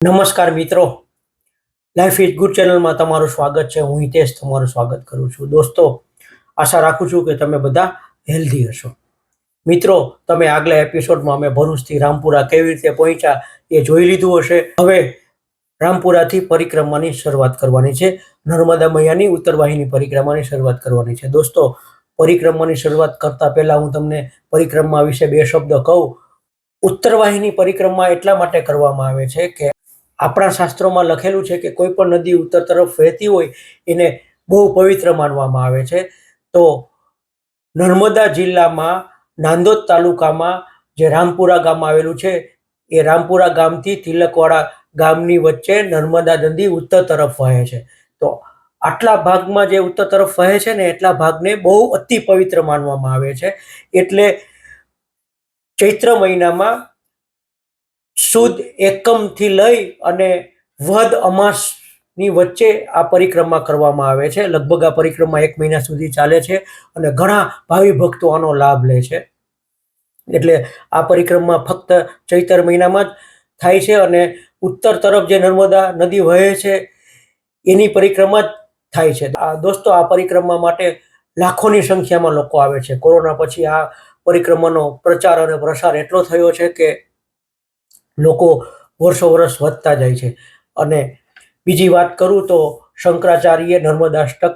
નમસ્કાર મિત્રો, life is good ચેનલમાં તમારું સ્વાગત છે. હું હિતેશ તમારું સ્વાગત કરું છું. દોસ્તો, આશા રાખું છું કે તમે બધા હેલ્ધી હશો. મિત્રો, તમે આગલા એપિસોડમાં અમે ભરૂચથી રામપુરા કેવી રીતે પહોંચ્યા એ જોઈ લીધું હશે. હવે રામપુરાથી પરિક્રમાની શરૂઆત કરવાની છે. નર્મદા મૈયાની ઉત્તરવાહિની પરિક્રમાની શરૂઆત કરવાની છે. દોસ્તો, પરિક્રમાની શરૂઆત કરતા પહેલા હું તમને પરિક્રમા વિશે બે શબ્દ કહું. ઉત્તરવાહિની પરિક્રમા એટલા માટે કરવામાં આવે છે કે આપણા શાસ્ત્રોમાં લખેલું છે કે કોઈ પણ નદી ઉત્તર તરફ વહેતી હોય એને બહુ પવિત્ર માનવામાં આવે છે. તો નર્મદા જિલ્લામાં નાંદોદ તાલુકામાં જે રામપુરા ગામ આવેલું છે, એ રામપુરા ગામથી તિલકવાડા ગામની વચ્ચે નર્મદા નદી ઉત્તર તરફ વહે છે. તો આટલા ભાગમાં જે ઉત્તર તરફ વહે છે ને, એટલા ભાગને બહુ અતિ પવિત્ર માનવામાં આવે છે. એટલે ચૈત્ર મહિનામાં સુદ એકમથી લઈ અને વદ અમાસની વચ્ચે આ પરિક્રમા કરવામાં આવે છે. લગભગ આ પરિક્રમા 1 મહિના સુધી ચાલે છે અને ઘણા ભાવિ ભક્તો આનો લાભ લે છે. એટલે આ પરિક્રમા ફક્ત ચૈત્ર મહિનામાં જ થાય છે અને ઉત્તર તરફ જે નર્મદા નદી વહે છે એની પરિક્રમા જ થાય છે. દોસ્તો, આ પરિક્રમા માટે લાખોની સંખ્યામાં લોકો આવે છે. કોરોના પછી આ પરિક્રમાનો પ્રચાર અને પ્રસાર એટલો થયો છે કે લોકો વર્ષો વર્ષ વધતા જાય છે. અને બીજી વાત કરું તો શંકરાચાર્ય નર્મદાષ્ટક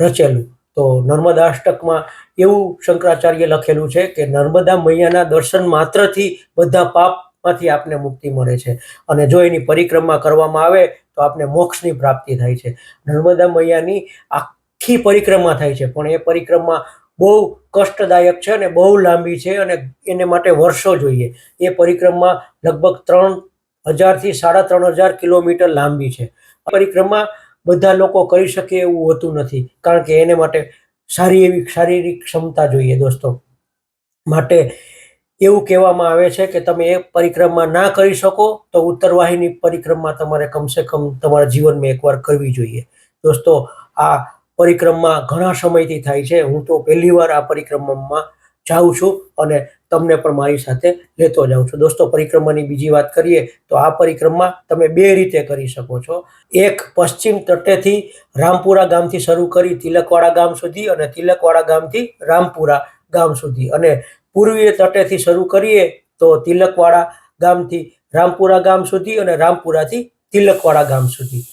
રચેલું. તો નર્મદાષ્ટકમાં એવું શંકરાચાર્ય લખેલું છે કે નર્મદા મૈયાના દર્શન માત્રથી બધા પાપમાંથી આપને મુક્તિ મળે છે અને જો એની પરિક્રમા કરવામાં આવે તો આપને મોક્ષની પ્રાપ્તિ થાય છે. નર્મદા મૈયાની આખી પરિક્રમા થાય છે, પણ એ પરિક્રમા બહુ કષ્ટદાયક છે અને બહુ લાંબી છે અને એને માટે વર્ષો જોઈએ. એ પરિક્રમા લગભગ 3000 થી 3500 કિલોમીટર લાંબી છે. પરિક્રમા બધા લોકો કરી શકે એવું હોતું નથી, કારણ કે એને માટે સારી એવી શારીરિક ક્ષમતા જોઈએ. દોસ્તો, માટે એવું કહેવામાં આવે છે કે તમે એ પરિક્રમા ના કરી શકો તો ઉત્તરવાહિની પરિક્રમા તમારે કમસે કમ તમારા જીવનમાં એકવાર કરવી જોઈએ. દોસ્તો, આ પરિક્રમા ઘણા સમયથી થાય છે. હું તો પહેલી વાર આ પરિક્રમામાં જાઉં છું અને તમને પણ મારી સાથે લેતો જાઉં છું. દોસ્તો, પરિક્રમાની બીજી વાત કરીએ તો આ પરિક્રમા તમે બે રીતે કરી શકો છો. એક, પશ્ચિમ તટેથી રામપુરા ગામથી શરૂ કરી તિલકવાડા ગામ સુધી અને તિલકવાડા ગામથી રામપુરા ગામ સુધી, અને પૂર્વીય તટેથી શરૂ કરીએ તો તિલકવાડા ગામથી રામપુરા ગામ સુધી અને રામપુરાથી તિલકવાડા ગામ સુધી.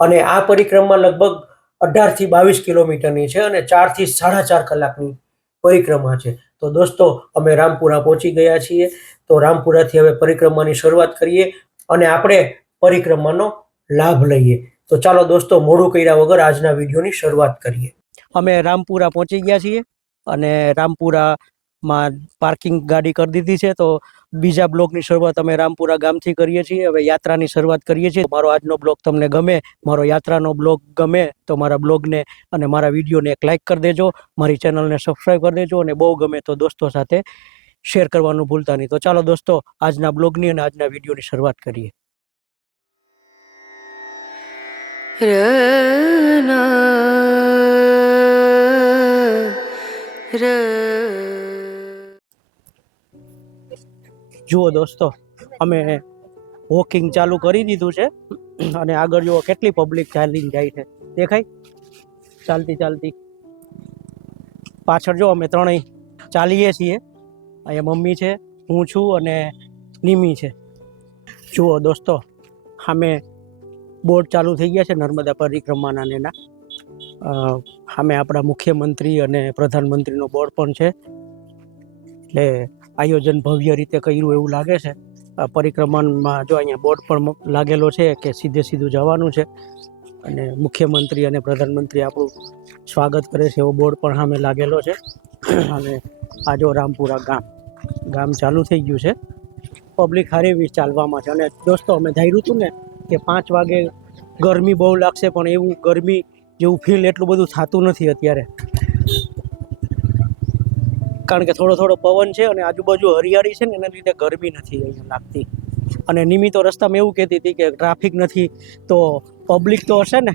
અને આ પરિક્રમા લગભગ 18 થી 22 કિલોમીટરની છે અને 4 થી 4.5 કલાકની પરિક્રમા છે. તો દોસ્તો, અમે રામપુરા પહોંચી ગયા છીએ. તો રામપુરાથી હવે પરિક્રમાની શરૂઆત કરીએ અને આપણે પરિક્રમાનો લાભ લઈએ. તો ચાલો દોસ્તો, મોડું કર્યા વગર આજના વિડીયોની શરૂઆત કરીએ. અમે રામપુરા પહોંચી ગયા છીએ અને રામપુરામાં પાર્કિંગ ગાડી કરી દીધી છે. તો બીજા બ્લોગની શરૂઆત અમે રામપુરા ગામથી કરીએ છીએ. હવે યાત્રાની શરૂઆત કરીએ છીએ. મારો આજનો બ્લોગ તમને ગમે, મારો યાત્રાનો બ્લોગ ગમે તો મારા બ્લોગને અને મારા વિડીયોને એક લાઇક કરી દેજો, મારી ચેનલને સબસ્ક્રાઈબ કરી દેજો અને બહુ ગમે તો દોસ્તો સાથે શેર કરવાનું ભૂલતા નહીં. તો ચાલો દોસ્તો, આજના બ્લોગની અને આજના વિડીયોની શરૂઆત કરીએ. જુઓ દોસ્તો, અમે વોકિંગ ચાલુ કરી દીધું છે અને આગળ જુઓ કેટલી પબ્લિક ચાલીને જાય છે. દેખાય ચાલતી ચાલતી. પાછળ જો અમે ત્રણેય ચાલીએ છીએ. અહીંયા મમ્મી છે, હું છું અને નિમી છે. જુઓ દોસ્તો, સામે બોર્ડ ચાલુ થઈ ગયા છે નર્મદા પરિક્રમાના એના. સામે આપણા મુખ્યમંત્રી અને પ્રધાનમંત્રીનો બોર્ડ પણ છે. એટલે આયોજન ભવ્ય રીતે કર્યું એવું લાગે છે. પરિક્રમામાં જો અહીંયા બોર્ડ પણ લાગેલો છે કે સીધે સીધું જવાનું છે અને મુખ્યમંત્રી અને પ્રધાનમંત્રી આપણું સ્વાગત કરે છે એવો બોર્ડ પણ સામે લાગેલો છે. અને આ જો રામપુરા ગામ ચાલુ થઈ ગયું છે. પબ્લિક હારી એવી ચાલવામાં છે. અને દોસ્તો, અમે ધાર્યું હતું ને કે 5 વાગે ગરમી બહુ લાગશે, પણ એવું ગરમી જેવું ફીલ એટલું બધું થતું નથી અત્યારે, કારણ કે થોડો થોડો પવન છે અને આજુબાજુ હરિયાળી છે ને, એના લીધે ગરમી નથી અહીંયા લાગતી. અને નિમિત્ત રસ્તામાં એવું કહેતી હતી કે ટ્રાફિક નથી, તો પબ્લિક તો હશે ને,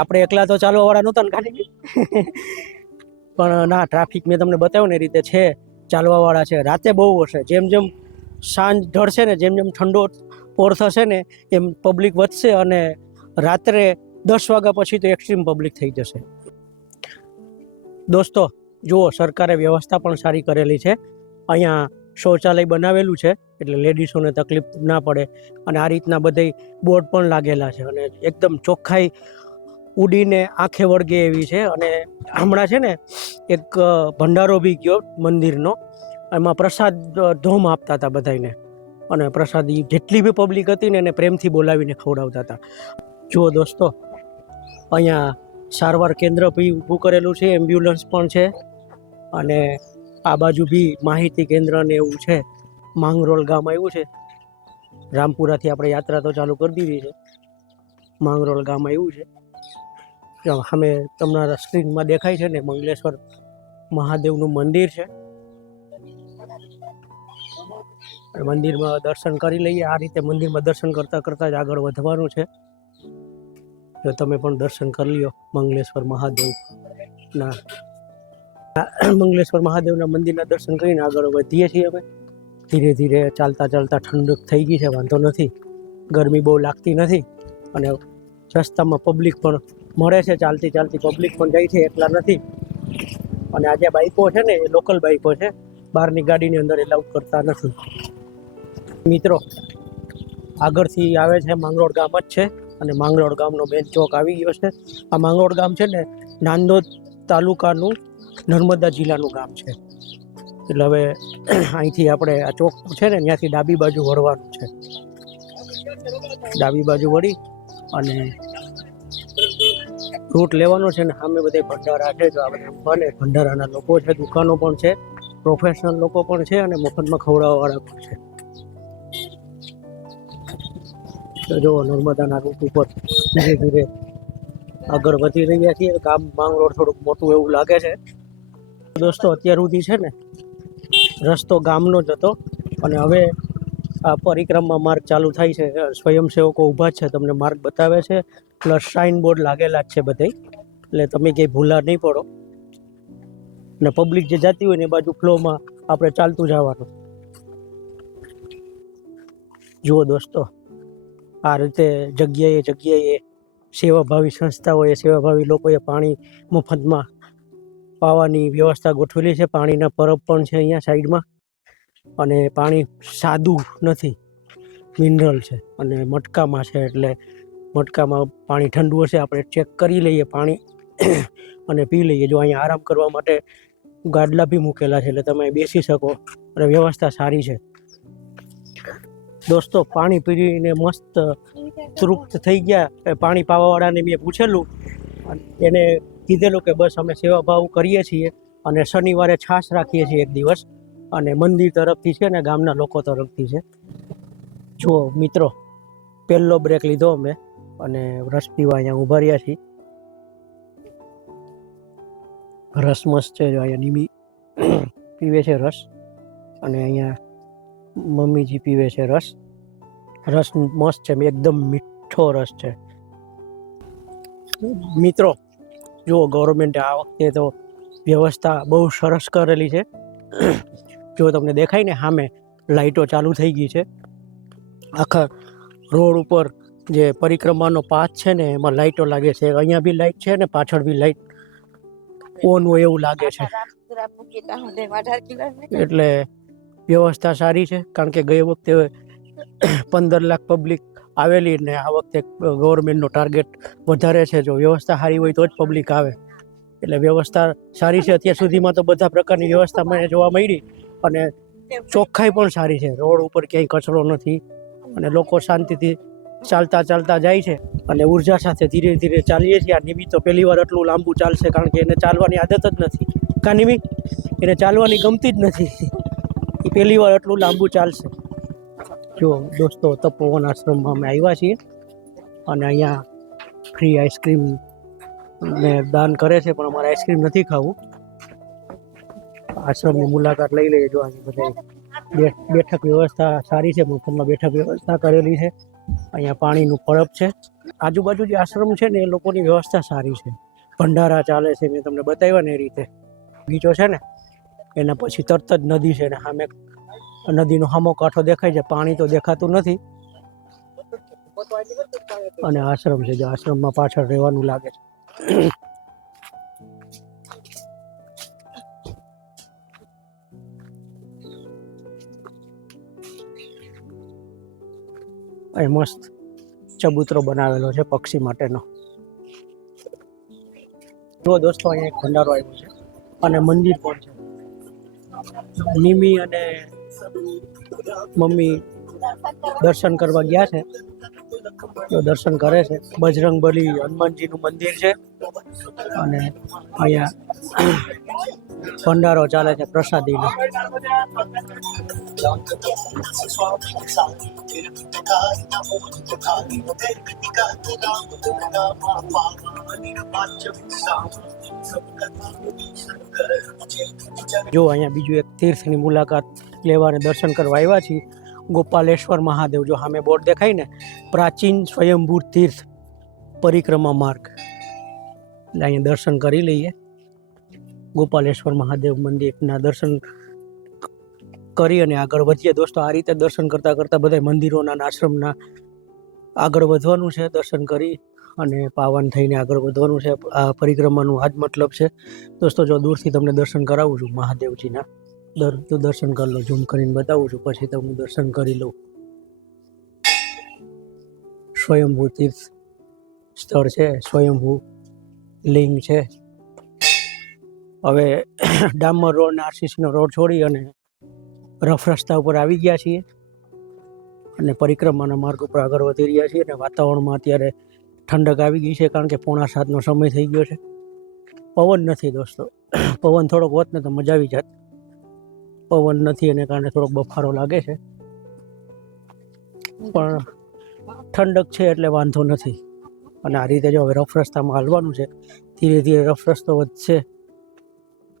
આપણે એકલા તો ચાલવાવાળા નહોતા ને ખાલી. પણ ના, ટ્રાફિક મેં તમને બતાવ્યું ને એ રીતે છે, ચાલવાવાળા છે. રાતે બહુ હશે. જેમ જેમ સાંજ ઢળશે ને, જેમ જેમ ઠંડો ઓર થશે ને એમ પબ્લિક વધશે અને રાત્રે 10 વાગ્યા પછી તો એક્સ્ટ્રીમ પબ્લિક થઈ જશે. દોસ્તો જુઓ, સરકારે વ્યવસ્થા પણ સારી કરેલી છે. અહીંયા શૌચાલય બનાવેલું છે એટલે લેડીઝોને તકલીફ ના પડે, અને આ રીતના બધા બોર્ડ પણ લાગેલા છે અને એકદમ ચોખ્ખાઈ ઉડીને આંખે વળગે એવી છે. અને હમણાં છે ને એક ભંડારો બી ગયો મંદિરનો, એમાં પ્રસાદ ધોમ આપતા હતા બધાને, અને પ્રસાદી જેટલી બી પબ્લિક હતી ને એને પ્રેમથી બોલાવીને ખવડાવતા હતા. જુઓ દોસ્તો, અહીંયા સારવાર કેન્દ્ર બી ઊભું કરેલું છે, એમ્બ્યુલન્સ પણ છે, અને આ બાજુ બી માહિતી કેન્દ્ર ને એવું છે. માંગરોળ ગામ આવ્યું છે. રામપુરાથી આપણે યાત્રા તો ચાલુ કરી દીધી છે. માંગરોળ ગામ આવ્યું છે. સામે તમારા સ્ક્રીનમાં દેખાય છે ને મંગલેશ્વર મહાદેવનું મંદિર છે. મંદિરમાં દર્શન કરી લઈએ. આ રીતે મંદિરમાં દર્શન કરતાં કરતાં જ આગળ વધવાનું છે. જો તમે પણ દર્શન કરી લ્યો મંગલેશ્વર મહાદેવના મંદિરના દર્શન કરીને આગળ વધીએ છીએ અમે. ધીરે ધીરે ચાલતા ચાલતા ઠંડક થઈ ગઈ છે, વાંધો નથી, ગરમી બહુ લાગતી નથી, અને રસ્તામાં પબ્લિક પણ મળે છે, ચાલતી ચાલતી પબ્લિક પણ જાય છે, એટલા નથી. અને આ જે બાઈકો છે ને એ લોકલ બાઈકો છે, બહારની ગાડીની અંદર એલાઉ કરતા નથી. મિત્રો, આગળથી આવે છે માંગરોળ ગામ જ છે, અને માંગરોળ ગામનો મેન ચોક આવી ગયો છે. આ માંગરોળ ગામ છે ને નાંદોદ તાલુકાનું નર્મદા જિલ્લાનું ગામ છે. એટલે હવે અહીંથી આપણે આ ચોક છે ને ત્યાંથી ડાબી બાજુ વળવાનું છે. ડાબી બાજુ વળી અને રૂટ લેવાનો છે ને સામે બધા ભંડારા છે. જો આ બધા ભંડારાના લોકો છે, દુકાનો પણ છે, પ્રોફેશનલ લોકો પણ છે, અને મફતમાં ખવડાવવાવાળા પણ છે. તો જો નર્મદાના રૂટ ઉપર ધીરે ધીરે આગળ વધી રહ્યા છીએ. ગામ માંગરોળ થોડુંક મોટું એવું લાગે છે. દોસ્તો, અત્યાર સુધી છે ને રસ્તો ગામનો જ હતો, અને હવે આ પરિક્રમા માર્ગ ચાલુ થાય છે. સ્વયંસેવકો ઊભા છે, તમને માર્ગ બતાવે છે, પ્લસ સાઇન બોર્ડ લાગેલા જ છે બધે, એટલે તમે ક્યાંય ભૂલા નહીં પડો. ને પબ્લિક જે જતી હોય ને એ બાજુ ફ્લોમાં આપણે ચાલતું જવાનું. જુઓ દોસ્તો, આ રીતે જગ્યાએ સેવાભાવી સંસ્થાઓએ, સેવાભાવી લોકોએ પાણી મફતમાં પાવાની વ્યવસ્થા ગોઠવેલી છે. પાણીના પરબ પણ છે અહીંયા સાઈડમાં, અને પાણી સાદું નથી, મિનરલ છે, અને મટકામાં છે, એટલે મટકામાં પાણી ઠંડુ હશે. આપણે ચેક કરી લઈએ પાણી અને પી લઈએ. જો અહીંયા આરામ કરવા માટે ગાડલા બી મૂકેલા છે, એટલે તમે બેસી શકો, અને વ્યવસ્થા સારી છે. દોસ્તો, પાણી પીને મસ્ત તૃપ્ત થઈ ગયા. પાણી પાવાવાળાને મેં પૂછેલું, એને કીધેલું કે બસ અમે સેવાભાવ કરીએ છીએ, અને શનિવારે છાશ રાખીએ છીએ એક દિવસ, અને મંદિર તરફથી છે ને ગામના લોકો તરફથી છે. જુઓ મિત્રો, પહેલો બ્રેક લીધો અમે, અને રસ પીવા અહીંયા ઊભા રહ્યા છીએ. રસ મસ્ત છે. જો અહીંયા નિમી પીવે છે રસ, અને અહીંયા મમ્મીજી પીવે છે રસ. રસ મસ્ત છે, એકદમ મીઠો રસ છે. મિત્રો જુઓ, ગવર્મેન્ટે આ વખતે તો વ્યવસ્થા બહુ સરસ કરેલી છે. જો તમને દેખાય ને સામે લાઇટો ચાલુ થઈ ગઈ છે. આખા રોડ ઉપર જે પરિક્રમાનો પાથ છે ને એમાં લાઇટો લાગે છે. અહીંયા બી લાઇટ છે ને પાછળ બી લાઇટ ઓન હોય એવું લાગે છે. એટલે વ્યવસ્થા સારી છે, કારણ કે ગઈ વખતે 15 લાખ પબ્લિક આવેલી, ને આ વખતે ગવર્મેન્ટનો ટાર્ગેટ વધારે છે. જો વ્યવસ્થા સારી હોય તો જ પબ્લિક આવે, એટલે વ્યવસ્થા સારી છે. અત્યાર સુધીમાં તો બધા પ્રકારની વ્યવસ્થા મને જોવા મળી, અને ચોખ્ખાઈ પણ સારી છે. રોડ ઉપર ક્યાંય કચરો નથી, અને લોકો શાંતિથી ચાલતા ચાલતા જાય છે, અને ઉર્જા સાથે ધીરે ધીરે ચાલીએ છીએ. આ નિમિત્ત તો પહેલી વાર આટલું લાંબુ ચાલશે, કારણ કે એને ચાલવાની આદત જ નથી. કા નિમિત્ત એને ચાલવાની ગમતી જ નથી, એ પહેલી વાર આટલું લાંબુ ચાલશે. જો દોસ્તો, તપોવન આશ્રમમાં અમે આવ્યા છીએ, અને અહીંયા ફ્રી આઈસ્ક્રીમ ને દાન કરે છે, પણ અમારે આઈસ્ક્રીમ નથી ખાવું. આશ્રમની મુલાકાત લઈ લઈએ. જો અહીં બધા બેઠક વ્યવસ્થા સારી છે, મફતમાં બેઠક વ્યવસ્થા કરેલી છે. અહીંયા પાણીનું પરબ છે. આજુબાજુ જે આશ્રમ છે ને એ લોકોની વ્યવસ્થા સારી છે. ભંડારા ચાલે છે, મેં તમને બતાવ્યા ને એ રીતે. બગીચો છે ને એના પછી તરત જ નદી છે, ને સામે નદીનો સામો કાંઠો દેખાય છે. પાણી તો દેખાતું નથી, અને આશ્રમ છે, જો આશ્રમમાં પાછળ રહેવાનું લાગે છે. અહીં મસ્ત ચબૂતરો બનાવેલો છે પક્ષી માટેનો. જો દોસ્તો અહીંયા એક ભંડારો આવ્યો છે અને મંદિર પણ છે. નિમી અને મમ્મી દર્શન કરવા ગયા છે, તો દર્શન કરે છે. બજરંગ બલી હનુમાનજીનું મંદિર છે અને અહીંયા ભંડારો ચાલે છે પ્રસાદીનો. જો અહીંયા બીજું એક તીર્થની મુલાકાત લેવા અને દર્શન કરવા આવ્યા છીએ. ગોપાલેશ્વર મહાદેવ, જો સામે બોર્ડ દેખાય ને, પ્રાચીન સ્વયંભૂ તીર્થ પરિક્રમા માર્ગ. એટલે અહીંયા દર્શન કરી લઈએ. ગોપાલેશ્વર મહાદેવ મંદિરના દર્શન કરી અને આગળ વધીએ. દોસ્તો આ રીતે દર્શન કરતાં કરતાં બધા મંદિરોના આશ્રમના આગળ વધવાનું છે. દર્શન કરી અને પાવન થઈને આગળ વધવાનું છે. આ પરિક્રમાનું આ જ મતલબ છે. દોસ્તો જો દૂરથી તમને દર્શન કરાવું છું મહાદેવજીના, તો દર્શન કરી લો. ઝૂમ કરીને બતાવું છું, પછી તમને દર્શન કરી લઉં. સ્વયંભૂ તીર્થ સ્થળ છે, સ્વયંભૂ લિંગ છે. હવે ડામર રોડ અને આરસીસીનો રોડ છોડી અને રફ રસ્તા ઉપર આવી ગયા છીએ અને પરિક્રમાના માર્ગ ઉપર આગળ વધી રહ્યા છીએ. અને વાતાવરણમાં અત્યારે ઠંડક આવી ગઈ છે, કારણ કે 6:45નો સમય થઈ ગયો છે. પવન નથી દોસ્તો, પવન થોડોક હોત ને તો મજા આવી જાત. પવન નથી એને કારણે થોડોક બફારો લાગે છે, પણ ઠંડક છે એટલે વાંધો નથી. અને આ રીતે જો હવે રફ રસ્તામાં હાલવાનું છે. ધીરે ધીરે રફ રસ્તો વધશે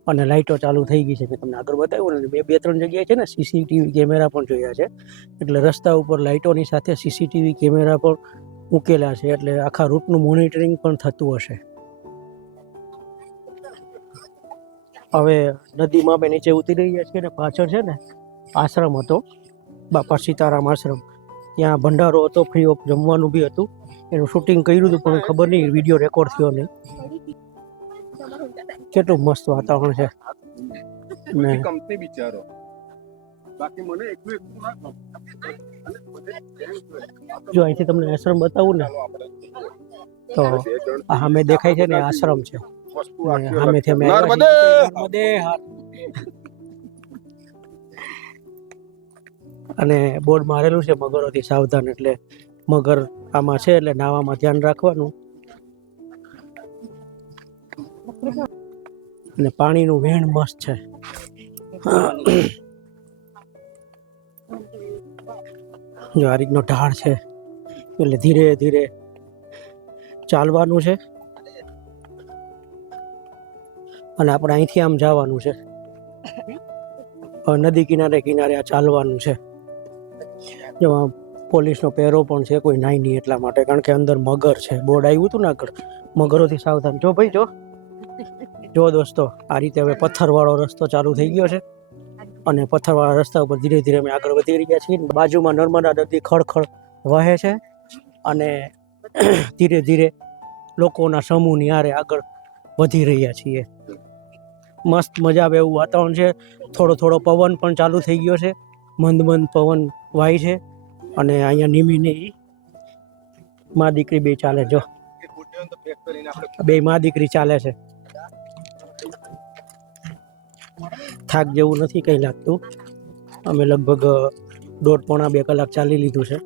અને લાઇટો ચાલુ થઈ ગઈ છે. મેં તમને આગળ બતાવ્યું ને, 2-3 જગ્યાએ છે ને સીસીટીવી કેમેરા પણ જોયા છે. એટલે રસ્તા ઉપર લાઇટોની સાથે સીસીટીવી કેમેરા પણ મૂકેલા છે, એટલે આખા રૂટનું મોનિટરિંગ પણ થતું હશે. હવે નદીમાં બે નીચે ઉતરી રહ્યા છીએ ને પાછળ છે ને આશ્રમ હતો, બાપા સીતારામ આશ્રમ. ત્યાં ભંડારો હતો, ફ્રી ઓફ જમવાનું બી હતું. એનું શૂટિંગ કર્યું હતું પણ ખબર નહીં વિડીયો રેકોર્ડ થયો નહીં. કેટલું મસ્ત વાતાવરણ છે. જો અહીંથી તમને આશ્રમ બતાવું ને, તો સામે દેખાય છે ને આશ્રમ છે. સામેથી અમે અને બોર્ડ મારેલું છે મગરોથી સાવધાન. એટલે મગર આમાં છે એટલે નાવામાં ધ્યાન રાખવાનું. અને પાણીનું વહેણ મસ્ત છે. જો આ રીતનો ઢાળ છે, એટલે ધીરે ધીરે ચાલવાનું છે. અને આપણે અહીંથી આમ જવાનું છે, નદી કિનારે કિનારે આ ચાલવાનું છે. જો પોલીસનો પહેરો પણ છે, કોઈ નાઈ નહીં એટલા માટે, કારણ કે અંદર મગર છે. બોર્ડ આવ્યું હતું ને આગળ, મગરોથી સાવધાન. જો ભાઈ જો દોસ્તો આ રીતે હવે પથ્થરવાળો રસ્તો ચાલુ થઈ ગયો છે અને પથ્થરવાળા રસ્તા ઉપર ધીરે ધીરે અમે આગળ વધી રહ્યા છીએ. બાજુમાં નર્મદા નદી ખળખળ વહે છે અને ધીરે ધીરે લોકોના સમૂહની હારે આગળ વધી રહ્યા છીએ. મસ્ત મજા આવે એવું વાતાવરણ છે. થોડો થોડો પવન પણ ચાલુ થઈ ગયો છે, મંદ મંદ પવન વાય છે. અને અહીંયા નિમીની મા દીકરી બે ચાલે. જો બે મા દીકરી ચાલે છે. થાક જેવું નથી કંઈ લાગતું. અમે લગભગ 1.5-2 કલાક ચાલી લીધું છે.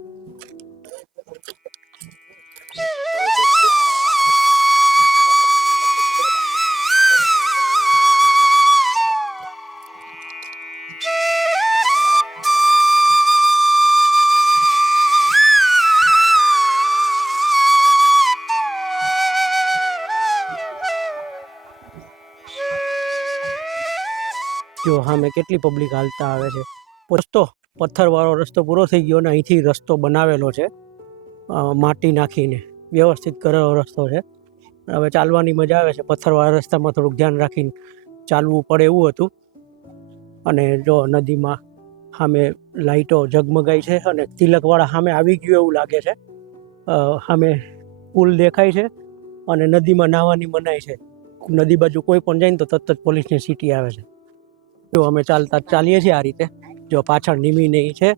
જો સામે કેટલી પબ્લિક હાલતા આવે છે. રસ્તો પથ્થરવાળો રસ્તો પૂરો થઈ ગયો અને અહીંથી રસ્તો બનાવેલો છે, માટી નાખીને વ્યવસ્થિત કરેલો રસ્તો છે. હવે ચાલવાની મજા આવે છે. પથ્થરવાળા રસ્તામાં થોડુંક ધ્યાન રાખીને ચાલવું પડે એવું હતું. અને જો નદીમાં સામે લાઇટો ઝગમગાઈ છે અને તિલકવાળા સામે આવી ગયું એવું લાગે છે. સામે પુલ દેખાય છે અને નદીમાં નાહવાની મનાઈ છે. નદી બાજુ કોઈ પણ જાય ને તો તરત જ પોલીસની સીટી આવે છે. જો અમે ચાલીએ છીએ આ રીતે. જો પાછળ નિમી નહીં છે,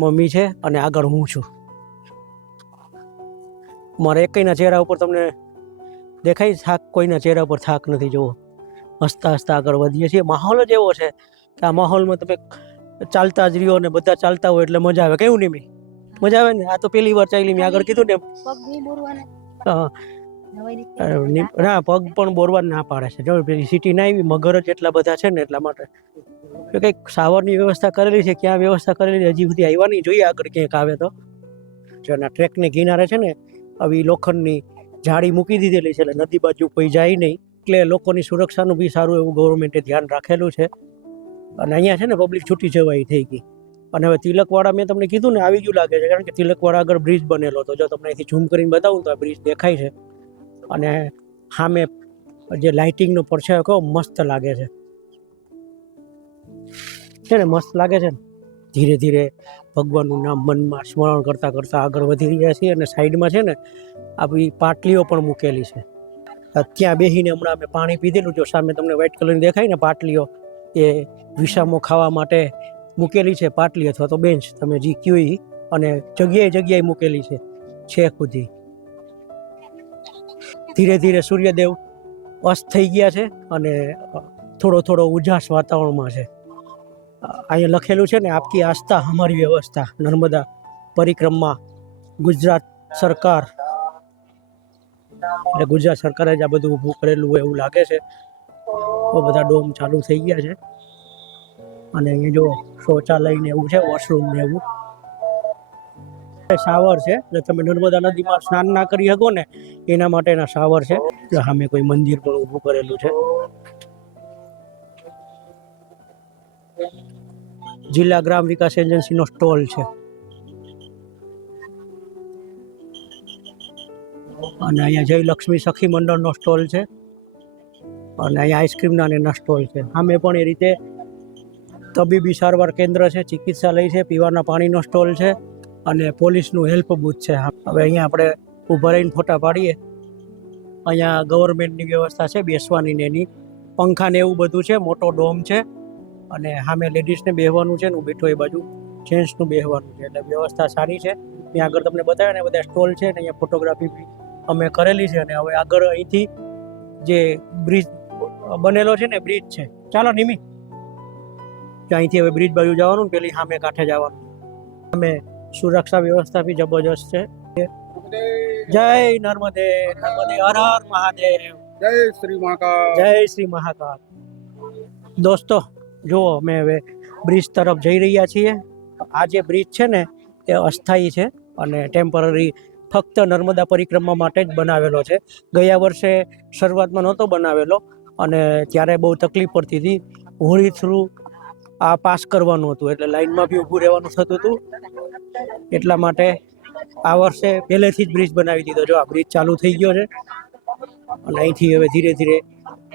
મમ્મી છે અને આગળ હું છું. મારા એકઈના ચહેરા ઉપર તમને દેખાય થાક? કોઈના ચહેરા ઉપર થાક નથી. જુઓ, હસતા હસતા આગળ વધીએ છીએ. માહોલ જ એવો છે કે આ માહોલમાં તમે ચાલતા જ રહ્યો ને બધા ચાલતા હોય એટલે મજા આવે. કેવું નિમી? મજા આવે ને? આ તો પહેલી વાર ચાલી. મેં આગળ કીધું ને ના, પગ પણ બોરવા ના પાડે છે. જો પેલી સિટી ના આવી, મગર જ એટલા બધા છે ને એટલા માટે કંઈક સાવરની વ્યવસ્થા કરેલી છે. ક્યાં વ્યવસ્થા કરેલી હજી સુધી આવ્યા નહીં. જોઈએ આગળ ક્યાંક આવે તો. જો ના ટ્રેકની કિનારે છે ને આવી લોખંડની જાળી મૂકી દીધેલી છે એટલે નદી બાજુ કોઈ જાય નહીં. એટલે લોકોની સુરક્ષાનું બી સારું એવું ગવર્મેન્ટે ધ્યાન રાખેલું છે. અને અહીંયા છે ને પબ્લિક છૂટી જવાય થઈ ગઈ. અને હવે તિલકવાડા મેં તમને કીધું ને આવી ગયું લાગે છે, કારણ કે તિલકવાડા આગળ બ્રિજ બનેલો હતો. જો તમને અહીંથી ઝૂમ કરીને બતાવું તો આ બ્રિજ દેખાય છે. અને સામે જે લાઇટિંગનો પડછાયો કેવો મસ્ત લાગે છે ને? મસ્ત લાગે છે ને? ધીરે ધીરે ભગવાનનું નામ મનમાં સ્મરણ કરતાં કરતાં આગળ વધી રહ્યા છીએ. અને સાઈડમાં છે ને આપણી પાટલીઓ પણ મૂકેલી છે. ત્યાં બેસીને હમણાં અમે પાણી પીધેલું. જો સામે તમને વ્હાઇટ કલરની દેખાય ને પાટલીઓ, એ વિસામો ખાવા માટે મૂકેલી છે. પાટલી અથવા તો બેન્ચ તમે જે કયો ઈ. અને જગ્યાએ મૂકેલી છે છેક સુધી. ધીરે ધીરે સૂર્યદેવ અસ્ત થઈ ગયા છે અને થોડો ઉજાસ વાતાવરણમાં છે. અહીંયા લખેલું છે ને, આપકી આસ્થા હમારી વ્યવસ્થા. નર્મદા પરિક્રમા ગુજરાત સરકાર, એટલે ગુજરાત સરકારે જ આ બધું ઊભું કરેલું હોય એવું લાગે છે. તો બધા ડોમ ચાલુ થઈ ગયા છે. અને અહીંયા જો શૌચાલય ને એવું છે, વોશરૂમ ને એવું. શાવર છે એટલે તમે નર્મદા નદીમાં સ્નાન ના કરી શકો ને એના માટેના શાવર છે. સામે કોઈ મંદિર પણ ઊભું કરેલું છે. જિલ્લા ગ્રામ વિકાસ એજન્સીનો સ્ટોલ છે. અને અહીંયા જય લક્ષ્મી સખી મંડળનો સ્ટોલ છે. અને અહીંયા આઈસ્ક્રીમના એના સ્ટોલ છે. સામે પણ એ રીતે તબીબી સારવાર કેન્દ્ર છે, ચિકિત્સાલય છે, પીવાના પાણીનો સ્ટોલ છે અને પોલીસનું હેલ્પ બૂથ છે. હવે અહીંયા આપણે ઊભા રહીને ફોટા પાડીએ. અહીંયા ગવર્મેન્ટની વ્યવસ્થા છે બેસવાની ને એની. પંખા ને એવું બધું છે. મોટો ડોમ છે. અને સામે લેડીઝને બેસવાનું છે ને હું બેઠો એ બાજુ જેન્ટ્સનું બેસવાનું છે. એટલે વ્યવસ્થા સારી છે. ત્યાં આગળ તમને બતાવ્યા ને બધા સ્ટોલ છે ને અહીંયા ફોટોગ્રાફી બી અમે કરેલી છે. અને હવે આગળ અહીંથી જે બ્રિજ બનેલો છે ને, બ્રિજ છે. ચાલો નિમી, અહીંથી હવે બ્રિજ બાજુ જવાનું, પેલી સામે કાંઠે જવાનું. સામે સુરક્ષા વ્યવસ્થા બી જબરજસ્ત છે. જય નર્મદે, નર્મદે હર હર મહાદેવ, જય શ્રી મહાકાળ, જય શ્રી મહાકાળ. દોસ્તો જુઓ, અમે હવે બ્રિજ તરફ જઈ રહ્યા છીએ. આ જે બ્રિજ છે ને એ અસ્થાયી છે અને ટેમ્પરરી ફક્ત નર્મદા પરિક્રમા માટે જ બનાવેલો છે. ગયા વર્ષે શરૂઆતમાં નહોતો બનાવેલો અને ત્યારે બહુ તકલીફ પડતી હતી. હોળી થ્રુ આ પાસ કરવાનું હતું એટલે લાઈનમાં બી ઊભું રહેવાનું થતું હતું. એટલા માટે આ વર્ષે પહેલેથી જ બ્રિજ બનાવી દીધો. જો આ બ્રિજ ચાલુ થઈ ગયો છે અને અહીંથી હવે ધીરે ધીરે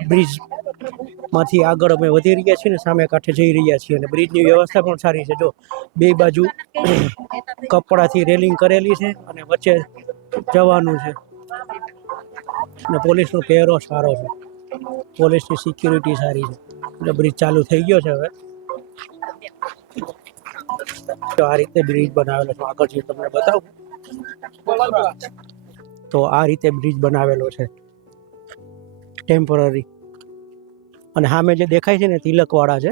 બ્રિજમાંથી આગળ અમે વધી રહ્યા છીએ ને સામે કાંઠે જઈ રહ્યા છીએ. અને બ્રિજની વ્યવસ્થા પણ સારી છે. જો બે બાજુ કપડાથી રેલિંગ કરેલી છે અને વચ્ચે જવાનું છે. અને પોલીસનો પહેરો સારો છે, પોલીસની સિક્યુરિટી સારી છે. એટલે બ્રિજ ચાલુ થઈ ગયો છે હવે. તો આ રીતે બ્રિજ બનાવેલો છે. આગળથી તમને બતાવું તો આ રીતે બ્રિજ બનાવેલો છે ટેમ્પરરી. અને સામે જે દેખાય છે ને તિલકવાડા છે.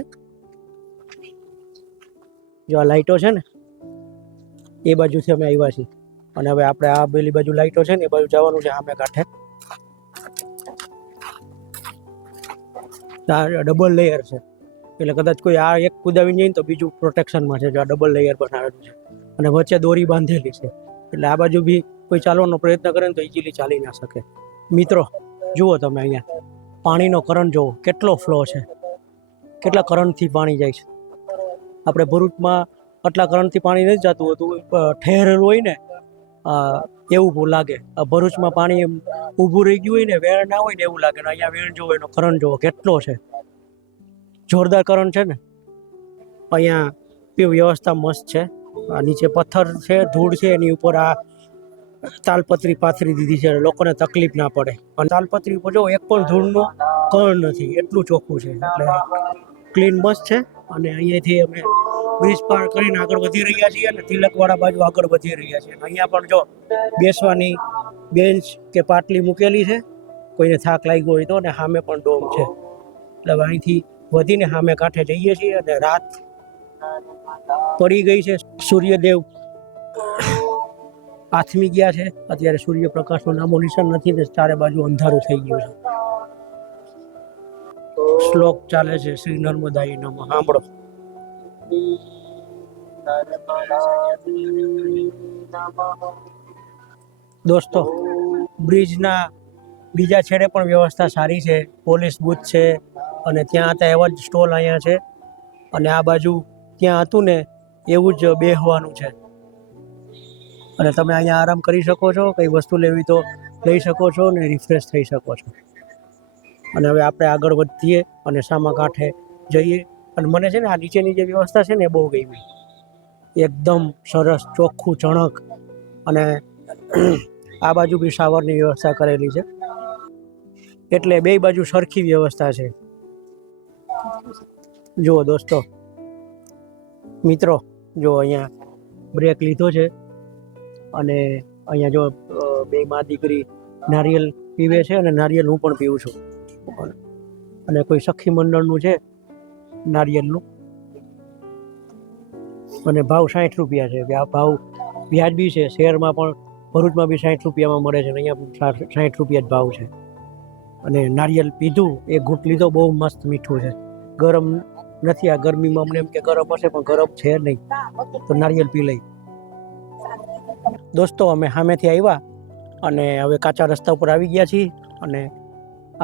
જો આ લાઈટો છે ને એ બાજુથી અમે આવ્યા છીએ. અને હવે આપણે આ પેલી બાજુ લાઈટો છે ને એ બાજુ જવાનું છે સામે કાંઠે. ડબલ લેયર છે એટલે કદાચ કોઈ આ એક કુદાવી જાય ને તો બીજું પ્રોટેક્શનમાં છે. જો આ ડબલ લેયર બનાવેલું છે અને વચ્ચે દોરી બાંધેલી છે એટલે આ બાજુ બી કોઈ ચાલવાનો પ્રયત્ન કરે ને તો ઇઝીલી ચાલી ના શકે. મિત્રો જુઓ તમે અહીંયા પાણીનો કરંટ જુઓ, કેટલો ફ્લો છે, કેટલા કરંટથી પાણી જાય છે. આપણે ભરૂચમાં આટલા કરંટથી પાણી નથી જતું હતું, ઠહેરેલું હોય ને એવું લાગે. ભરૂચમાં પાણી ઊભું રહી ગયું હોય ને, વેણ ના હોય ને એવું લાગે. અહીંયા વેણ જોવો, એનો કરંટ જોવો કેટલો છે, જોરદાર કરંટ છે ને. અહીંયા વ્યવસ્થા મસ્ત છે. આ નીચે પથ્થર છે, ધૂળ છે, એની ઉપર આ તાલપત્રી પાથરી દીધી છે, લોકોને તકલીફ ના પડે. અને તાલપત્રી ઉપર જો એક પણ ધૂળનો કણ નથી, એટલું ચોખ્ખું છે. એટલે ક્લીન મસ્ત છે. અને અહીંયાથી અમે બ્રિજ પાર કરીને આગળ વધી રહ્યા છીએ અને તિલકવાડા બાજુ આગળ વધી રહ્યા છીએ. અહીંયા પણ જો બેસવાની બેન્ચ કે પાટલી મૂકેલી છે, કોઈને થાક લાગ્યો હોય તો. ને સામે પણ ડોમ છે. એટલે અહીંથી વધીને સામે કાંઠે જઈએ છીએ અને રાત પડી ગઈ છે. સૂર્યદેવ આથમી ગયા છે. અત્યારે સૂર્યપ્રકાશનું નામો નિશાન નથી ને ચારે બાજુ અંધારું થઈ ગયું છે. શ્લોક ચાલે છે શ્રી નર્મદાય નમઃ. સાંભળો. દોસ્તો, બ્રિજના બીજા છેડે પણ વ્યવસ્થા સારી છે. પોલીસ બૂથ છે અને ત્યાં હતા એવા જ સ્ટોલ અહીંયા છે. અને આ બાજુ ત્યાં હતું ને એવું જ બેહવાનું છે. અને તમે અહીંયા આરામ કરી શકો છો. કઈ વસ્તુ લેવી તો લઈ શકો છો ને રિફ્રેશ થઈ શકો છો. અને હવે આપણે આગળ વધીએ અને સામા કાંઠે જઈએ. અને મને છે ને આ નીચેની જે વ્યવસ્થા છે ને એ બહુ ગમી. એકદમ સરસ, ચોખ્ખું, ચણક. અને આ બાજુ બી શાવરની વ્યવસ્થા કરેલી છે. એટલે બે બાજુ સરખી વ્યવસ્થા છે. જુઓ દોસ્તો, મિત્રો, જો અહીંયા બ્રેક લીધો છે અને અહીંયા જો બે મા દીકરી નારિયેલ પીવે છે અને નારિયેલ હું પણ પીવું છું. અને કોઈ સખી મંડળનું છે નારિયેલનું. અને ભાવ 60 રૂપિયા છે. આ ભાવ વ્યાજબી છે. શહેરમાં પણ ભરૂચમાં બી 60 રૂપિયામાં મળે છે અને અહીંયા 60 રૂપિયા જ ભાવ છે. અને નારિયેલ પીધું, એક ઘૂંટ લીધો, બહુ મસ્ત મીઠું છે. ગરમ નથી. આ ગરમીમાં અમને એમ કે ગરમ હશે પણ ગરમ છે નહીં, તો નારિયેલ પી લઈ. દોસ્તો, અમે સામેથી આવ્યા અને હવે કાચા રસ્તા ઉપર આવી ગયા છીએ. અને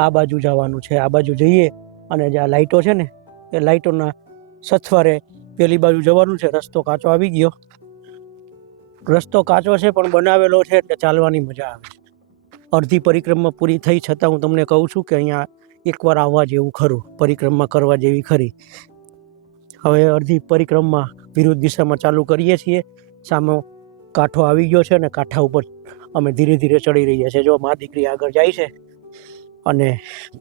આ બાજુ જવાનું છે. આ બાજુ જઈએ અને જે આ લાઇટો છે ને એ લાઇટોના સથવારે પેલી બાજુ જવાનું છે. રસ્તો કાચો આવી ગયો. રસ્તો કાચો છે પણ બનાવેલો છે એટલે ચાલવાની મજા આવે છે. અડધી પરિક્રમા પૂરી થઈ છતાં હું તમને કહું છું કે અહીંયા એકવાર આવવા જેવું ખરું, પરિક્રમા કરવા જેવી ખરી. હવે અડધી પરિક્રમા વિરુદ્ધ દિશામાં ચાલુ કરીએ છીએ. સામે કાંઠો આવી ગયો છે અને કાંઠા ઉપર અમે ધીરે ધીરે ચડી રહ્યા છીએ. જો મા દીકરી આગળ જાય છે અને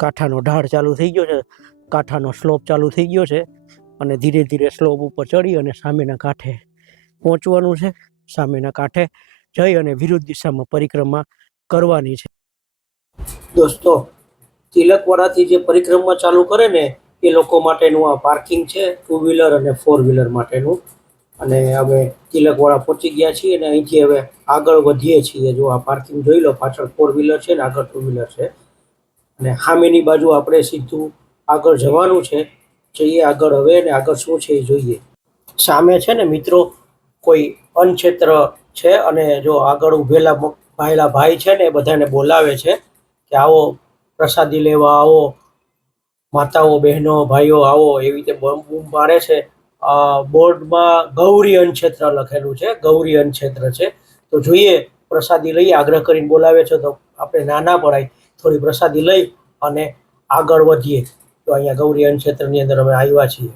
કાંઠાનો ઢાળ ચાલુ થઈ ગયો છે, કાંઠાનો સ્લોપ ચાલુ થઈ ગયો છે. અને ધીરે ધીરે સ્લોપ ઉપર ચડી અને સામેના કાંઠે પહોંચવાનું છે. સામેના કાંઠે જઈ અને વિરુદ્ધ દિશામાં પરિક્રમા કરવાની છે. દોસ્તો, તિલકવાડાથી જે પરિક્રમા ચાલુ કરે ને એ લોકો માટેનું આ પાર્કિંગ છે, 2 વ્હીલર અને 4 વ્હીલર માટેનું. અને અમે તિલકવાડા પહોંચી ગયા છીએ અને અહીંથી હવે આગળ વધીએ છીએ. જો આ પાર્કિંગ જોઈ લો, પાછળ 4 વ્હીલર છે ને આગળ 2 વ્હીલર છે. અને સામેની બાજુ આપણે સીધું આગળ જવાનું છે. જઈએ આગળ હવે, ને આગળ શું છે એ જોઈએ. સામે છે ને મિત્રો કોઈ અન્નક્ષેત્ર છે અને જો આગળ ઊભેલા ભાઈ છે ને એ બધાને બોલાવે છે કે આવો પ્રસાદી લેવા, આવો માતાઓ, બહેનો, ભાઈઓ આવો, એવી રીતે બૂમ પાડે છે. બોર્ડમાં ગૌરી અન્નક્ષેત્ર લખેલું છે. ગૌરી અન્નક્ષેત્ર છે. તો જોઈએ, પ્રસાદી લઈ આગ્રહ કરીને બોલાવે છે તો આપણે ના પડાય, થોડી પ્રસાદી લઈ અને આગળ વધીએ. તો અહીંયા ગૌરી અન્નક્ષેત્રની અંદર અમે આવ્યા છીએ.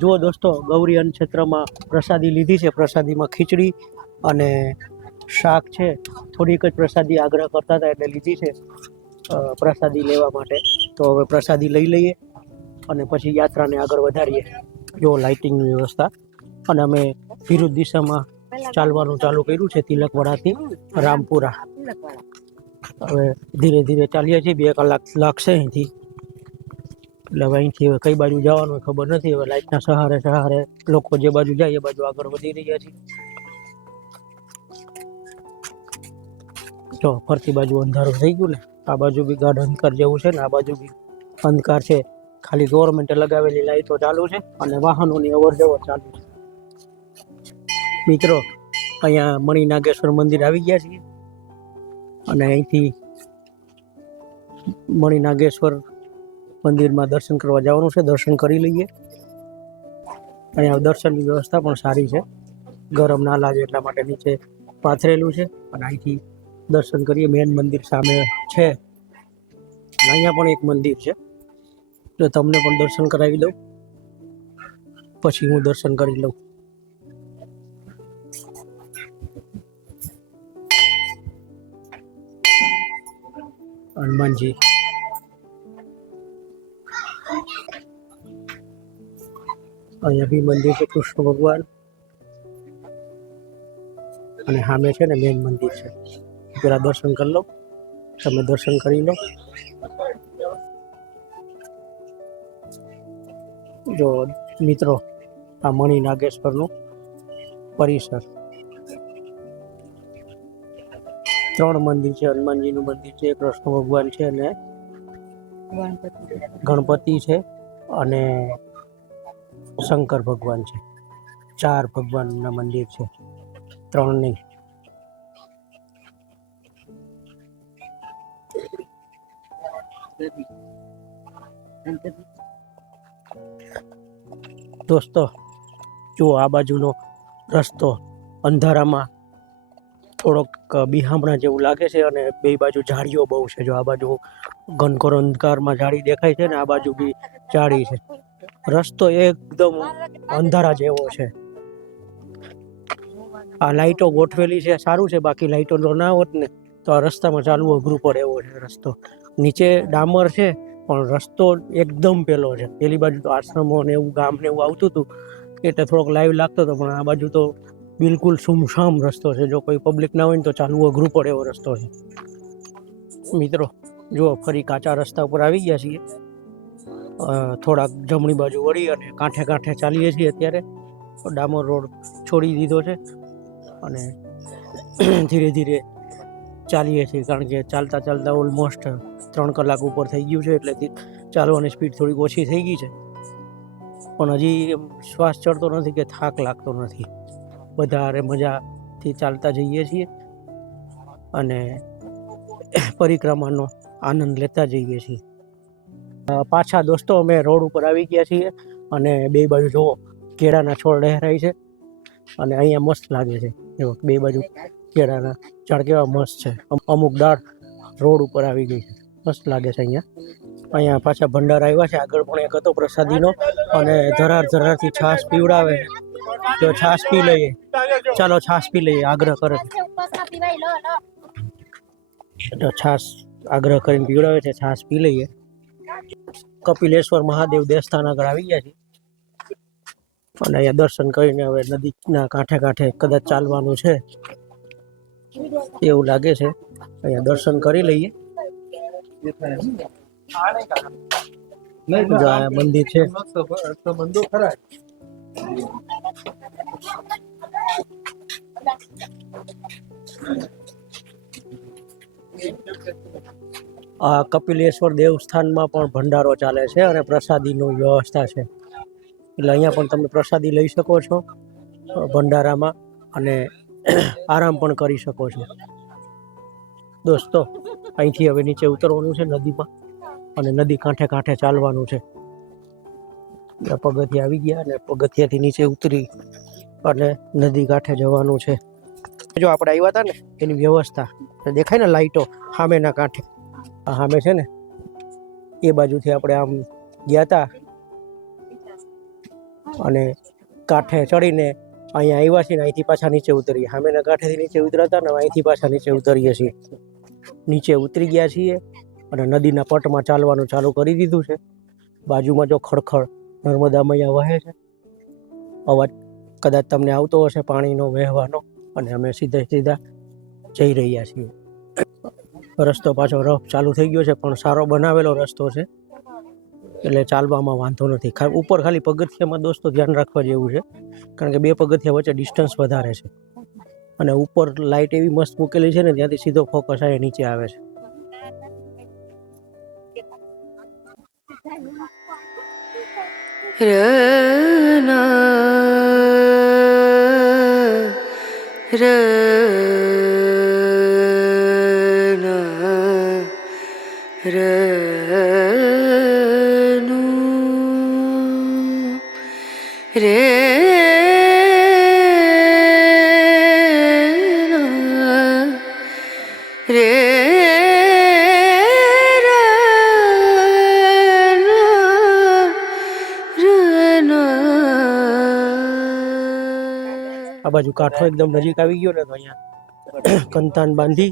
જુઓ દોસ્તો, ગૌરી અન્નક્ષેત્રમાં પ્રસાદી લીધી છે. પ્રસાદીમાં ખીચડી અને શાક છે. થોડીક જ પ્રસાદી આગ્રહ કરતા હતા એટલે લીધી છે પ્રસાદી લેવા માટે. તો હવે પ્રસાદી લઈ લઈએ અને પછી યાત્રાને આગળ વધારીએ. જો લાઇટિંગની વ્યવસ્થા. અને અમે વિરુદ્ધ દિશામાં ચાલવાનું ચાલુ કર્યું છે તિલકવાડાથી રામપુરા. હવે ધીરે ધીરે ચાલીએ છીએ. 2 કલાક લાગશે અહીંથી. એટલે હવે અહીંથી હવે કઈ બાજુ જવાનું ખબર નથી. હવે લાઇટના સહારે લોકો જે બાજુ જાય એ બાજુ આગળ વધી રહ્યા છીએ. જો ફરતી બાજુ અંધારું થઈ ગયું ને, આ બાજુ બી ગાઢ અંધકાર જેવું છે ને આ બાજુ બી અંધકાર છે. ખાલી ગવર્મેન્ટે લગાવેલી લાઈટો ચાલુ છે અને વાહનોની અવર જવર ચાલુ છે. મિત્રો, અહીંયા મણિનાગેશ્વર મંદિર આવી ગયા છીએ અને અહીંથી મણિનાગેશ્વર મંદિરમાં દર્શન કરવા જવાનું છે. દર્શન કરી લઈએ. અહીંયા દર્શનની વ્યવસ્થા પણ સારી છે. ગરમ ના લાગે એટલા માટે નીચે પાથરેલું છે. અને અહીંથી દર્શન કરીએ. મેન મંદિર સામે છે. અહીંયા પણ એક મંદિર છે, તો તમને પણ દર્શન કરાવી દઉં, પછી હું દર્શન કરી લઉં. હનુમાનજી, અહીંયા બી મંદિર છે કૃષ્ણ ભગવાન, અને સામે છે ને મેન મંદિર છે. પેલા દર્શન કરી લો, તમે દર્શન કરી લો. જો મિત્રો, આ મણિ નાગેશ્વરનું પરિસર. 3 મંદિર છે. હનુમાનજીનું મંદિર છે, કૃષ્ણ ભગવાન છે, અને ગણપતિ છે, અને શંકર ભગવાન છે. 4 ભગવાનના મંદિર છે, 3 નહીં. દોસ્તો જુઓ, આ બાજુનો રસ્તો અંધારામાં થોડોક બિહામણા જેવું લાગે છે, અને બે બાજુ ઝાડીઓ બહુ છે. જો આ બાજુ ઘનઘોર અંધકારમાં ઝાડી દેખાય છે ને આ બાજુ બી ઝાડી છે. રસ્તો એકદમ અંધારા જેવો છે. આ લાઈટો ગોઠવેલી છે સારું છે, બાકી લાઈટો ના હોત ને તો આ રસ્તામાં ચાલવું અઘરું પડે એવો છે રસ્તો. નીચે ડામર છે પણ રસ્તો એકદમ પેલો છે. પેલી બાજુ તો આશ્રમો ને એવું ગામ ને એવું આવતું હતું એટલે થોડોક લાઈવ લાગતો હતો, પણ આ બાજુ તો બિલકુલ સુમસામ રસ્તો છે. જો કોઈ પબ્લિક ના હોય ને તો ચાલવું અઘરું પડે એવો રસ્તો છે. મિત્રો જુઓ, ફરી કાચા રસ્તા ઉપર આવી ગયા છીએ. થોડાક જમણી બાજુ વળી અને કાંઠે કાંઠે ચાલીએ છીએ. અત્યારે ડામર રોડ છોડી દીધો છે અને ધીરે ધીરે ચાલીએ છીએ, કારણ કે ચાલતા ચાલતા ઓલમોસ્ટ 3 કલાક ઉપર થઈ ગયું છે, એટલે ચાલવાની સ્પીડ થોડીક ઓછી થઈ ગઈ છે. પણ હજી શ્વાસ ચડતો નથી કે થાક લાગતો નથી. વધારે મજાથી ચાલતા જઈએ છીએ અને પરિક્રમાનો આનંદ લેતા જઈએ છીએ. પાછા દોસ્તો અમે રોડ ઉપર આવી ગયા છીએ અને બે બાજુ જુઓ કેળાના છોડ લહેરાય છે, અને અહીંયા મસ્ત લાગે છે. જો બે બાજુ કેળાના ઝાડ કેવા મસ્ત છે. અમુક ડાળ રોડ ઉપર આવી ગઈ છે, મસ્ત લાગે છે. અહીંયા પાછા ભંડાર આવ્યા છે. આગળ પણ એક હતો પ્રસાદીનો, અને ધરારથી છાશ પીવડાવે. તો છાશ પી લઈએ, ચાલો છાશ પી લઈએ, આગ્રહ કરે. તો છાશ આગ્રહ કરીને પીવડાવે છે, છાશ પી લઈએ. કપિલેશ્વર મહાદેવ દેવસ્થાન આગળ આવી ગયા છે અને અહીંયા દર્શન કરીને હવે નદીના કાંઠે કાંઠે કદાચ ચાલવાનું છે એવું લાગે છે. અહીંયા દર્શન કરી લઈએ. મંદિર છે. આ કપિલેશ્વર દેવસ્થાનમાં પણ ભંડારો ચાલે છે અને પ્રસાદીની વ્યવસ્થા છે, એટલે અહીંયા પણ તમે પ્રસાદી લઈ શકો છો ભંડારામાં, અને આરામ પણ કરી શકો છો. દોસ્તો અહીંથી હવે નીચે ઉતરવાનું છે નદીમાં, અને નદી કાંઠે કાંઠે ચાલવાનું છે. પગથિયા આવી ગયા અને પગથિયાથી નીચે ઉતરી અને નદી કાંઠે જવાનું છે. જો આપણે આવ્યા હતા ને એની વ્યવસ્થા દેખાય ને, લાઈટો સામેના કાંઠે, આ સામે છે ને એ બાજુથી આપણે આમ ગયા હતા અને કાંઠે ચડીને અહીંયા આવ્યા છીએ ને અહીંથી પાછા નીચે ઉતરીએ. સામેના કાંઠેથી નીચે ઉતરતા ને અહીંથી પાછા નીચે ઉતરીએ છીએ. નીચે ઉતરી ગયા છીએ અને નદીના પટમાં ચાલવાનું ચાલુ કરી દીધું છે. બાજુમાં જો ખડખડ નર્મદા મૈયા વહે છે, અવાજ કદાચ તમને આવતો હશે પાણીનો વહેવાનો, અને અમે સીધા જઈ રહ્યા છીએ. રસ્તો પાછો રફ ચાલુ થઈ ગયો છે, પણ સારો બનાવેલો રસ્તો છે, એટલે ચાલવામાં વાંધો નથી. ઉપર ખાલી પગથિયામાં દોસ્તો ધ્યાન રાખવા જેવું છે, કારણ કે 2 પગથિયા વચ્ચે ડિસ્ટન્સ વધારે છે, અને ઉપર લાઇટ એવી મસ્ત મૂકેલી છે ને ત્યાંથી સીધો ફોકસ આ નીચે આવે છે. આ બાજુ કાંઠો એકદમ નજીક આવી ગયો ને તો અહીંયા કંતાન બાંધી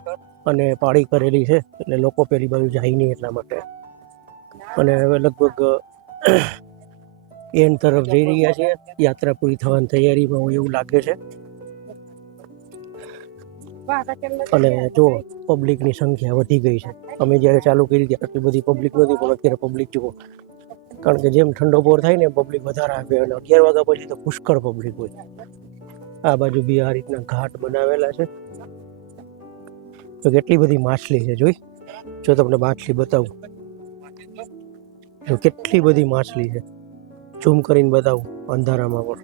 અને પાળી કરેલી છે એટલે લોકો પેલી બાજુ જાય નહીં એટલા માટે. અને હવે લગભગ એન્ડ તરફ જઈ રહ્યા છે. યાત્રા પૂરી થવાની તૈયારીમાં હોય એવું લાગે છે. અને જો પબ્લિકની સંખ્યા વધી ગઈ છે. અમે જ્યારે ચાલુ કરી હતી આટલી બધી પબ્લિક નહોતી, પણ અત્યારે પબ્લિક જુઓ. કારણ કે જેમ ઠંડો પોર થાય ને પબ્લિક વધારે આવે અને 11 વાગ્યા પછી તો પુષ્કળ પબ્લિક હોય. આ બાજુ બી આ રીતના ઘાટ બનાવેલા છે. તો કેટલી બધી માછલી છે જોઈ. જો તમને માછલી બતાવું, જો કેટલી બધી માછલી છે. ઝૂમ કરીને બતાવું અંધારામાં પણ.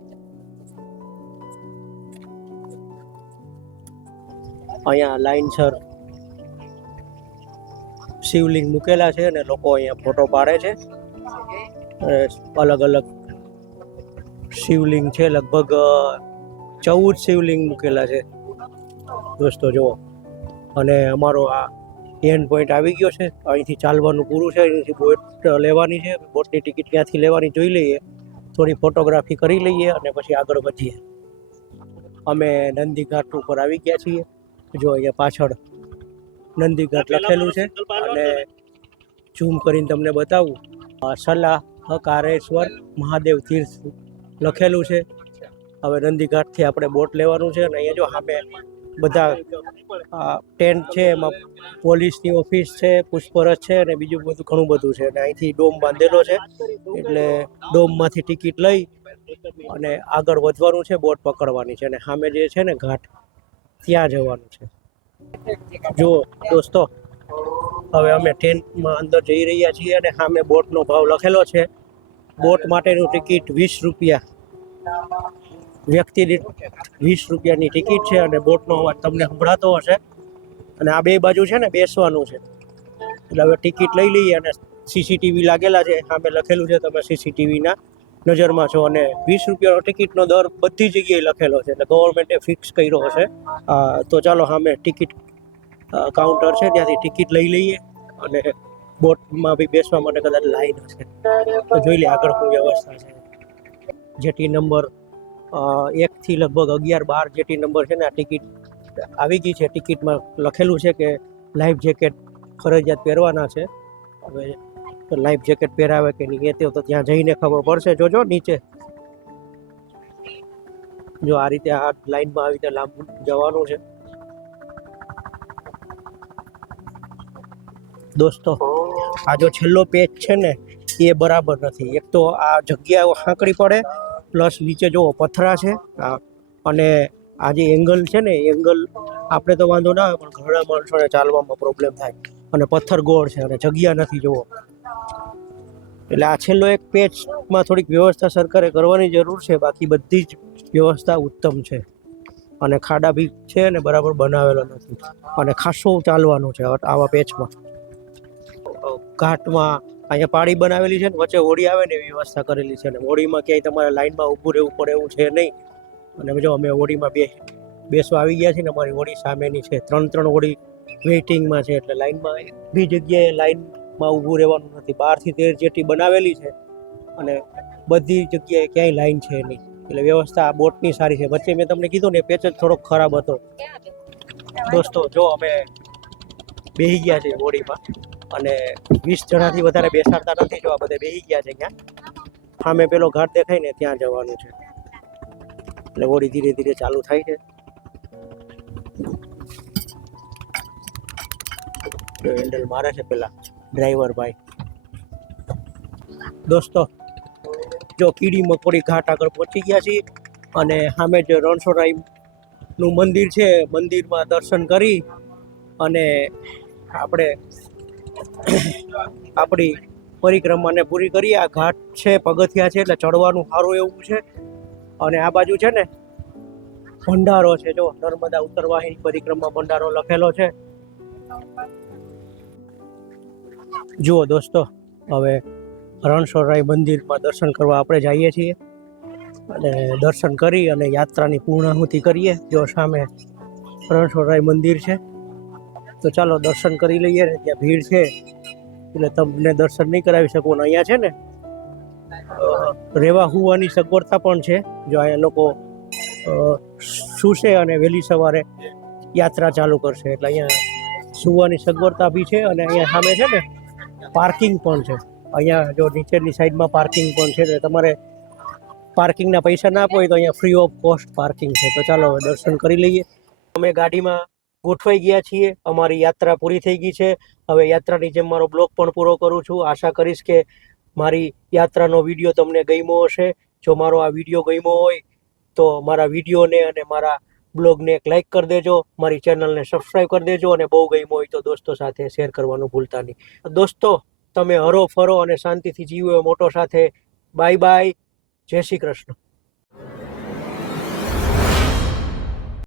અહીંયા લાઈનસર શિવલિંગ મૂકેલા છે અને લોકો અહીંયા ફોટો પાડે છે. અલગ અલગ શિવલિંગ છે, લગભગ 14 શિવલિંગ મૂકેલા છે દોસ્તો જુઓ. અને અમારો આ એન્ડ પોઈન્ટ આવી ગયો છે. અહીંથી ચાલવાનું પૂરું છે. અહીંથી બોટ લેવાની છે. બોટની ટિકિટ ક્યાંથી લેવાની જોઈ લઈએ, થોડી ફોટોગ્રાફી કરી લઈએ અને પછી આગળ વધીએ. અમે નંદીઘાટ ઉપર આવી ગયા છીએ. જો અહીંયા પાછળ નંદીઘાટ લખેલું છે અને ઝૂમ કરીને તમને બતાવું. સલાહકારેશ્વર મહાદેવ તીર્થ લખેલું છે. હવે નંદીઘાટથી આપણે બોટ લેવાનું છે. અને અહીંયા જો સામે બધા ટેન્ટ છે, એમાં પોલીસની ઓફિસ છે, પૂછપરછ છે અને બીજું બધું ઘણું બધું છે. અને અહીંથી ડોમ બાંધેલો છે એટલે ડોમમાંથી ટિકિટ લઈ અને આગળ વધવાનું છે. બોટ પકડવાની છે અને સામે જે છે ને ઘાટ, ત્યાં જવાનું છે. જો દોસ્તો, હવે અમે ટેન્ટમાં અંદર જઈ રહ્યા છીએ અને સામે બોટનો ભાવ લખેલો છે. બોટ માટેનું ટિકિટ 20 રૂપિયા, વ્યક્તિ દીઠ 20 રૂપિયાની ટિકિટ છે. અને બોટનો અવાજ તમને સંભળાતો હશે. અને આ બે બાજુ છે ને બેસવાનું છે. એટલે હવે ટિકિટ લઈ લઈએ અને સીસીટીવી લાગેલા છે, સામે લખેલું છે તમે સીસીટીવીના નજરમાં છો. અને 20 રૂપિયાનો ટિકિટનો દર બધી જગ્યાએ લખેલો છે, એટલે ગવર્મેન્ટે ફિક્સ કર્યો હશે. તો ચાલો સામે ટિકિટ કાઉન્ટર છે, ત્યાંથી ટિકિટ લઈ લઈએ. અને બોટમાં બી બેસવા માટે કદાચ લાઈન હશે તો જોઈ લે આગળ શું વ્યવસ્થા છે. જેટી નંબર 1 થી લગભગ 11-12 જેટી નંબર છે ને આ ટિકિટ આવી ગઈ છે. ટિકિટમાં લખેલું છે કે લાઈફ જેકેટ ફરજિયાત પહેરવાના છે. હવે લાઈફ જેકેટ પહેરાવે કે નહીં એ તો ત્યાં જઈને ખબર પડશે. જોજો નીચે જો આ રીતે આ લાઈનમાં આવી રીતે લાંબુ જવાનું છે દોસ્તો. આ જો છેલ્લો પેજ છે ને એ બરાબર નથી. એક તો આ જગ્યા સાંકડી પડે, પ્લસ નીચે જો પથરા છે. અને આ જે એંગલ છે ને, એંગલ આપણે તો વાંધો ના આવે, પણ ઘણા માણસોને ચાલવામાં પ્રોબ્લેમ થાય. અને પથ્થર ગોળ છે અને જગ્યા નથી જુઓ. એટલે આ છેલ્લો એક પેજમાં થોડીક વ્યવસ્થા સરકારે કરવાની જરૂર છે. બાકી બધી જ વ્યવસ્થા ઉત્તમ છે. અને ખાડા બી છે ને બરાબર બનાવેલો નથી. અને ખાસું ચાલવાનું છે આવા પેચમાં. ઘાટમાં અહીંયા પાળી બનાવેલી છે ને વચ્ચે હોડી આવે ને એવી વ્યવસ્થા કરેલી છે. અને હોડીમાં ક્યાંય તમારે લાઈનમાં ઊભું રહેવું પડે એવું છે નહીં. અને જો અમે હોડીમાં બેસવા આવી ગયા છીએ ને, અમારી હોડી સામેની છે. 3 હોડી વેઇટિંગમાં છે. એટલે લાઈનમાં બી જગ્યાએ લાઈનમાં ઊભું રહેવાનું નથી. 12 થી 13 જેટી બનાવેલી છે અને બધી જગ્યાએ ક્યાંય લાઈન છે નહીં. એટલે વ્યવસ્થા આ બોટની સારી છે. વચ્ચે મેં તમને કીધું ને પેચ જ થોડોક ખરાબ હતો દોસ્તો. જો અમે બેસી ગયા છીએ હોડીમાં અને 20 જણાથી વધારે બેસાડતા નથી. જો આ બધે બેસી ગયા છે. ત્યાં સામે પેલો ઘાટ દેખાય ને ત્યાં જવાનું છે. એટલે હોડી ધીરે ધીરે ચાલુ થાય છે. હેન્ડલ મારે છે પેલા ડ્રાઈવર ભાઈ. દોસ્તો જો કીડી મકોડી ઘાટ આગળ પહોંચી ગયા છીએ અને સામે જે રણછોડરાયનું મંદિર છે, મંદિરમાં દર્શન કરી અને આપણે આપણી પરિક્રમાને પૂરી કરીએ. આ ઘાટ છે, પગથિયા છે, એટલે ચડવાનું સારું એવું છે. અને આ બાજુ છે ને ભંડારો છે. જો નર્મદા ઉત્તરવાહિની પરિક્રમા ભંડારો લખેલો છે. જુઓ દોસ્તો, હવે રણછોડરાય મંદિરમાં દર્શન કરવા આપણે જઈએ છીએ. અને દર્શન કરી અને યાત્રાની પૂર્ણાહુતિ કરીએ. જો સામે રણછોડરાય મંદિર છે તો ચાલો દર્શન કરી લઈએ. ને ત્યાં ભીડ છે એટલે તમને દર્શન નહીં કરાવી શકું. ને અહીંયા છે ને રહેવા હુવાની સગવડતા પણ છે. જો અહીંયા લોકો સૂશે અને વહેલી સવારે યાત્રા ચાલુ કરશે. એટલે અહીંયા સુવાની સગવડતા બી છે અને અહીંયા સામે છે ને પાર્કિંગ પણ છે. અહીંયા જો નીચેની સાઈડમાં પાર્કિંગ પણ છે, તમારે પાર્કિંગના પૈસા ના આપો હોય તો અહીંયા ફ્રી ઓફ કોસ્ટ પાર્કિંગ છે. તો ચાલો હવે દર્શન કરી લઈએ. અમે ગાડીમાં ગોઠવાઈ ગયા છીએ, અમારી યાત્રા પૂરી થઈ ગઈ છે. હવે યાત્રાની જેમ મારો બ્લોગ પણ પૂરો કરું છું. આશા કરીશ કે મારી યાત્રાનો વિડીયો તમને ગમ્યો હશે. જો મારો આ વિડીયો ગમ્યો હોય તો મારા વિડીયોને અને મારા બ્લોગને એક લાઈક કરી દેજો, મારી ચેનલને સબસ્ક્રાઈબ કરી દેજો અને બહુ ગમ્યો હોય તો દોસ્તો સાથે શેર કરવાનું ભૂલતા નહીં. દોસ્તો, તમે હરો ફરો અને શાંતિથી જીવો એ મોટો સાથે. બાય બાય, જય શ્રી કૃષ્ણ.